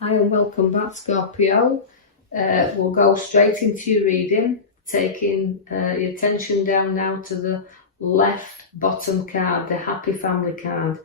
Hi and welcome back, Scorpio. We'll go straight into your reading, taking your attention down now to the left bottom card, the happy family card.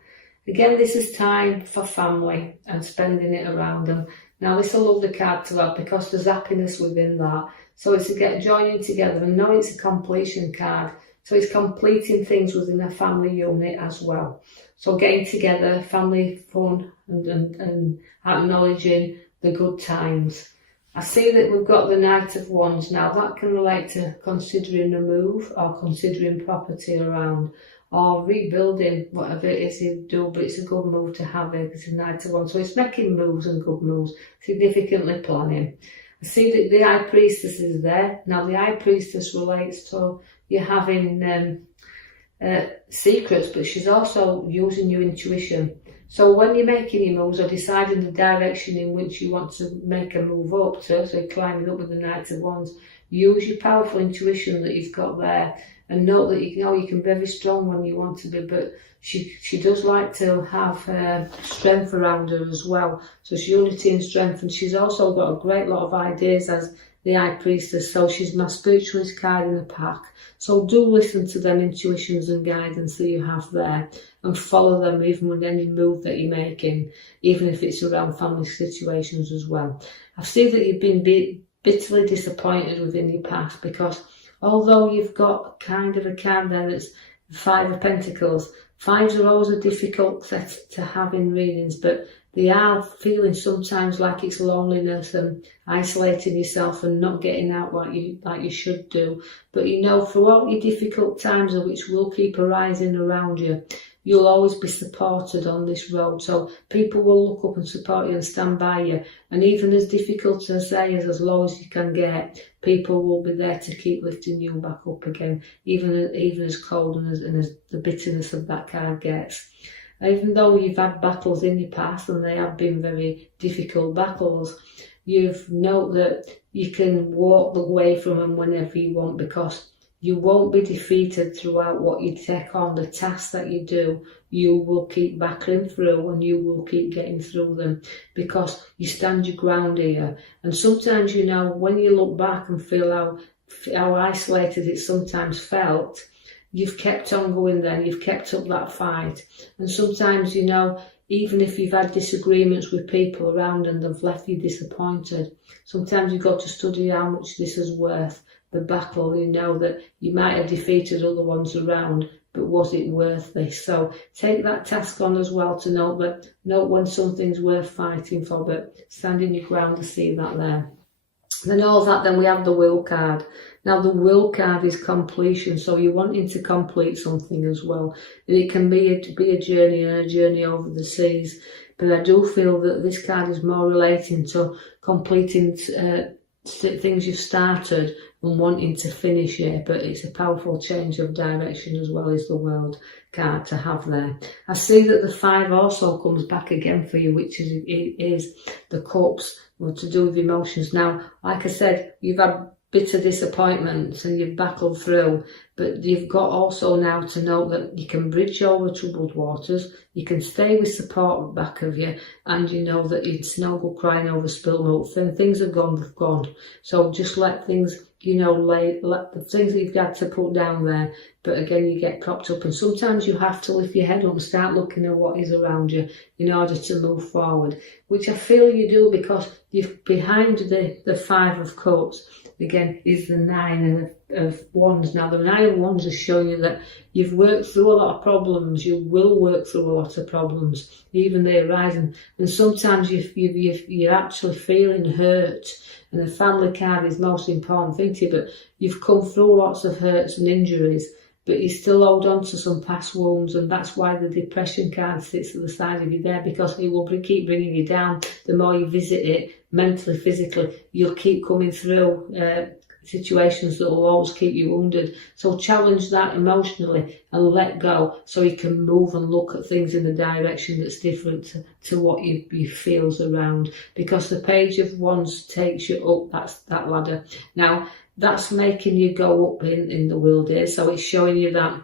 Again, this is time for family and spending it around them. Now, this is a lovely card to have because there's happiness within that. So it's to get joining together, and know it's a completion card. So it's completing things within a family unit as well. So getting together, family fun, and acknowledging the good times. I see that we've got the Knight of Wands. Now that can relate to considering a move or considering property around or rebuilding whatever it is you do, but it's a good move to have it because it's a Knight of Wands. So it's making moves and good moves, significantly planning. I see that the High Priestess is there. Now the High Priestess relates to you having secrets, but she's also using your intuition. So when you're making your moves or deciding the direction in which you want to make a move up to, so climbing up with the Knight of Wands, use your powerful intuition that you've got there and know that you know you can be very strong when you want to be, but she does like to have strength around her as well. So she's unity and strength, and she's also got a great lot of ideas as the High Priestess, so she's my spiritualist card in the pack. So do listen to them intuitions and guidance that you have there and follow them even with any move that you're making, even if it's around family situations as well. I see that you've been bitterly disappointed within your past because although you've got kind of a card there that's the Five of Pentacles, fives are always a difficult set to have in readings, but they are feeling sometimes like it's loneliness and isolating yourself and not getting out like you should do. But you know, throughout your difficult times, which will keep arising around you, you'll always be supported on this road. So people will look up and support you and stand by you. And even as difficult as they is, as low as you can get, people will be there to keep lifting you back up again, even as cold and as the bitterness of that card gets. Even though you've had battles in your past and they have been very difficult battles, you've known that you can walk away from them whenever you want because you won't be defeated throughout what you take on, the tasks that you do. You will keep battling through and you will keep getting through them because you stand your ground here. And sometimes, you know, when you look back and feel how isolated it sometimes felt, you've kept on going then, you've kept up that fight. And sometimes, you know, even if you've had disagreements with people around and they've left you disappointed, sometimes you've got to study how much this is worth, the battle. You know that you might have defeated other ones around, but was it worth this? So take that task on as well to note when something's worth fighting for, but standing your ground to see that there. Then all that, then we have the Will card. Now the Will card is completion, so you're wanting to complete something as well. And it can be a journey and a journey over the seas, but I do feel that this card is more relating to completing things you've started and wanting to finish it, but it's a powerful change of direction as well as the World card to have there. I see that the Five also comes back again for you, which is the Cups, to do with emotions. Now, like I said, you've had bitter disappointments and you've battled through, but you've got also now to know that you can bridge over troubled waters, you can stay with support back of you, and you know that it's no good crying over spilt milk. When things are gone, they've gone. So just let things, you know, let the things that you've got to put down there, but again, you get propped up, and sometimes you have to lift your head up and start looking at what is around you in order to move forward, which I feel you do because you're behind the Five of Cups. Again, is the Nine of Wands. Now, the Nine of Wands is showing you that you've worked through a lot of problems. You will work through a lot of problems, even they arise. And sometimes you're actually feeling hurt. And the family card is the most important thing to you, but you've come through lots of hurts and injuries, but you still hold on to some past wounds, and that's why the depression card sits at the side of you there, because it will keep bringing you down. The more you visit it, mentally, physically, you'll keep coming through situations that will always keep you wounded. So challenge that emotionally and let go so you can move and look at things in a direction that's different to what you feel's around, because the Page of Wands takes you up that ladder. Now, that's making you go up in the world here, so it's showing you that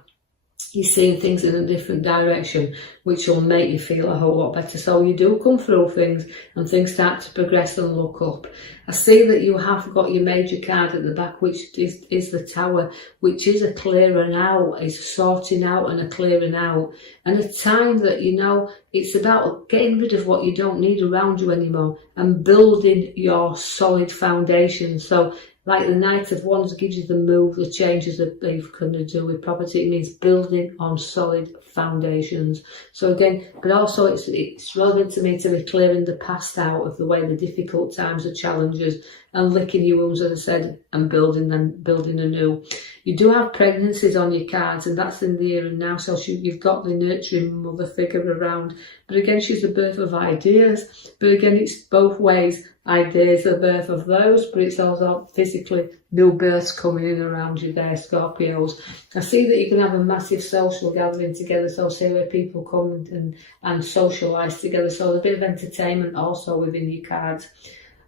you're seeing things in a different direction, which will make you feel a whole lot better. So you do come through things and things start to progress and look up. I see that you have got your major card at the back, which is the Tower, which is a clearing out, is a sorting out and a clearing out. And a time that, you know, it's about getting rid of what you don't need around you anymore and building your solid foundation. So like the Knight of Wands gives you the move, the changes that you're going to do with property. It means building on solid foundations. So again, but also it's relevant to me to be clearing the past out of the way, the difficult times, the challenges, and licking your wounds, as I said, and building anew. You do have pregnancies on your cards, and that's in the here and now. So you've got the nurturing mother figure around. But again, she's the birth of ideas. But again, it's both ways. Ideas, the birth of those, but it's also physically new births coming in around you there, Scorpios. I see that you can have a massive social gathering together, so say where people come and socialise together. So there's a bit of entertainment also within your cards.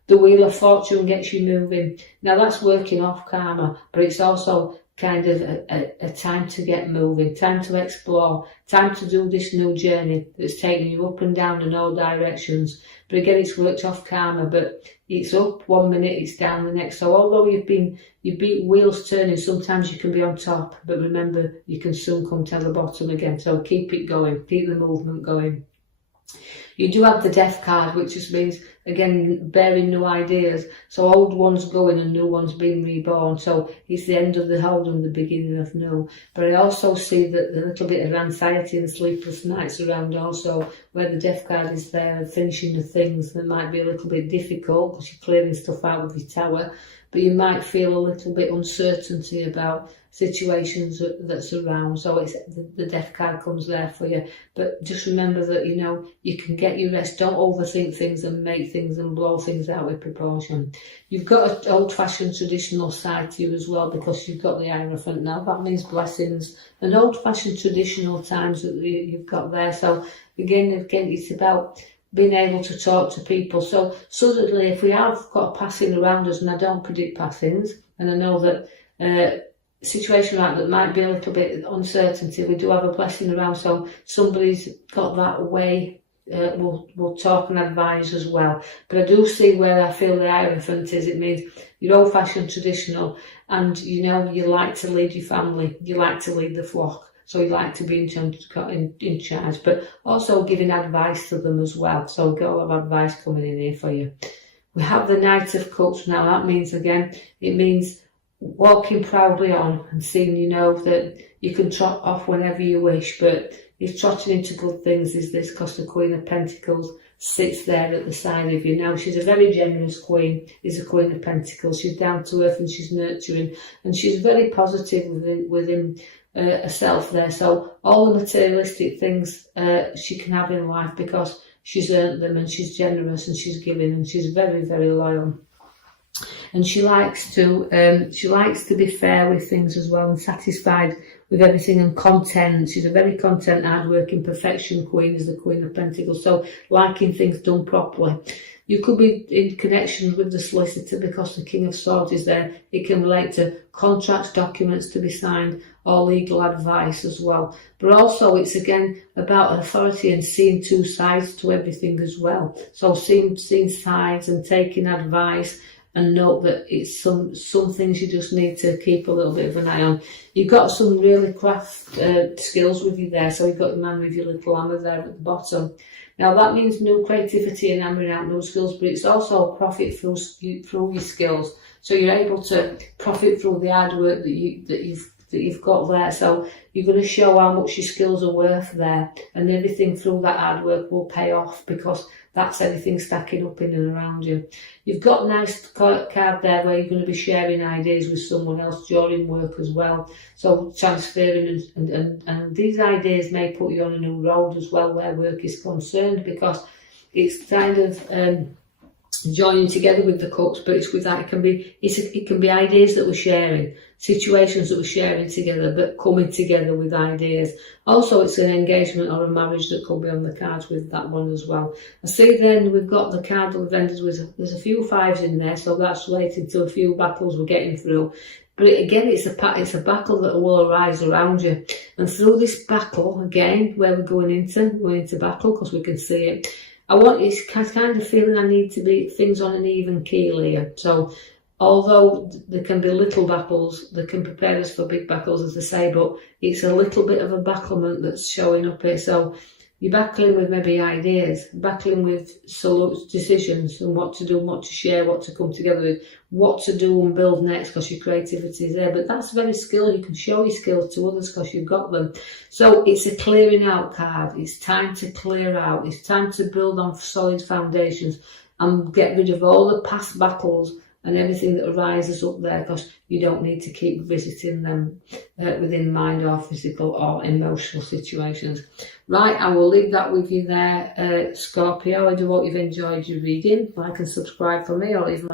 The Wheel of Fortune gets you moving. Now that's working off karma, but it's also kind of a time to get moving, time to explore, time to do this new journey that's taking you up and down in all directions. But again, it's worked off karma, but it's up 1 minute, it's down the next. So although you beat wheels turning, sometimes you can be on top, but remember, you can soon come to the bottom again. So keep it going, keep the movement going. You do have the Death card, which just means, again, bearing new ideas. So old ones going and new ones being reborn. So it's the end of the old and the beginning of new. But I also see that the little bit of anxiety and sleepless nights around also, where the Death card is there and finishing the things that might be a little bit difficult because you're clearing stuff out of your Tower. But you might feel a little bit uncertainty about situations that's around. So it's the Death card comes there for you. But just remember that, you know, you can get your rest. Don't overthink things and make things and blow things out of proportion. You've got an old-fashioned traditional side to you as well, because you've got the Hierophant now. That means blessings and old-fashioned traditional times that you've got there. So again, it's about being able to talk to people. So suddenly, if we have got a passing around us, and I don't predict passings, and I know that situation like that might be a little bit uncertainty, we do have a blessing around. So somebody's got that way. We'll talk and advise as well. But I do see where I feel the Hierophant is. It means you're old-fashioned traditional, and you know you like to lead your family. You like to lead the flock. So you like to be in charge, but also giving advice to them as well. So we've got a lot of advice coming in here for you. We have the Knight of Cups now. That means, again, it means walking proudly on and seeing, you know, that you can trot off whenever you wish, but you're trotting into good things is this, because the Queen of Pentacles sits there at the side of you. Now, she's a very generous queen, is a Queen of Pentacles. She's down to earth and she's nurturing, and she's very positive within herself there. So all the materialistic things she can have in life, because she's earned them, and she's generous and she's giving, and she's very, very loyal. And she likes to be fair with things as well, and satisfied with everything, and content. She's a very content, hard-working, perfection queen, is the Queen of Pentacles. So liking things done properly. You could be in connection with the solicitor, because the King of Swords is there. It can relate to contracts, documents to be signed, or legal advice as well. But also it's again about authority and seeing two sides to everything as well. So seeing sides and taking advice, and note that it's some things you just need to keep a little bit of an eye on. You've got some really craft skills with you there. So you've got your man with your little hammer there at the bottom. Now that means new creativity and hammering out new skills, but it's also profit through your skills. So you're able to profit through the hard work that you've got there. So you're going to show how much your skills are worth there, and everything through that hard work will pay off, because that's everything stacking up in and around you. You've got a nice card there where you're going to be sharing ideas with someone else during work as well. So transferring, and these ideas may put you on a new road as well where work is concerned, because it's kind of joining together with the cups, but it's with that, it can be ideas that we're sharing, situations that we're sharing together, but coming together with ideas. Also, it's an engagement or a marriage that could be on the cards with that one as well. I see then we've got the card that we've ended with, there's a few fives in there, so that's related to a few battles we're getting through. But again, it's a battle that will arise around you. And through this battle, again, where we're going into battle, because we can see it, it's kind of feeling I need to be things on an even keel here. So although there can be little battles, they can prepare us for big battles, as I say, but it's a little bit of a battlement that's showing up here. So you're battling with maybe ideas, battling with decisions and what to do, what to share, what to come together with, what to do and build next, because your creativity is there. But that's very skilled. You can show your skills to others because you've got them. So it's a clearing out card. It's time to clear out. It's time to build on solid foundations and get rid of all the past battles and everything that arises up there, because you don't need to keep visiting them within mind or physical or emotional situations. Right, I will leave that with you there, Scorpio. I do hope you've enjoyed your reading. Like and subscribe for me, or even